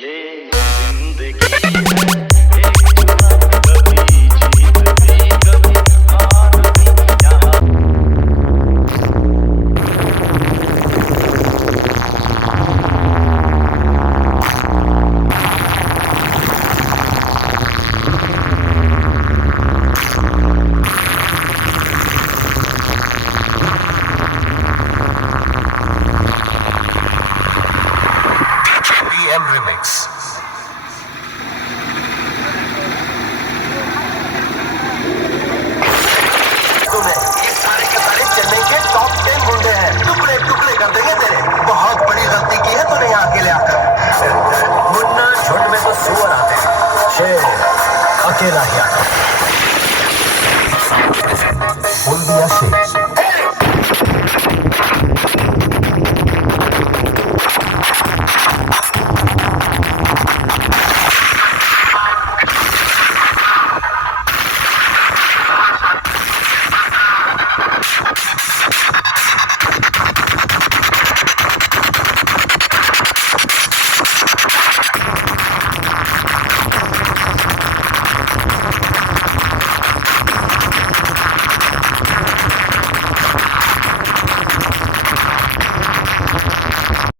ये जिंदगी है एक बार कभी जीत भी कभी हार भी यहाँ। Remix. तुम्हें ये सारे के सारे चेन्नई के टॉप 10 गुंडे हैं, टुकड़े टुकड़े कर देंगे तेरे। बहुत बड़ी गलती की है तूने यहाँ अकेले आकर। मुन्ना झुंड में तो सुअर आते हैं, शेर अकेला ही आता है। बोल दिया शेर।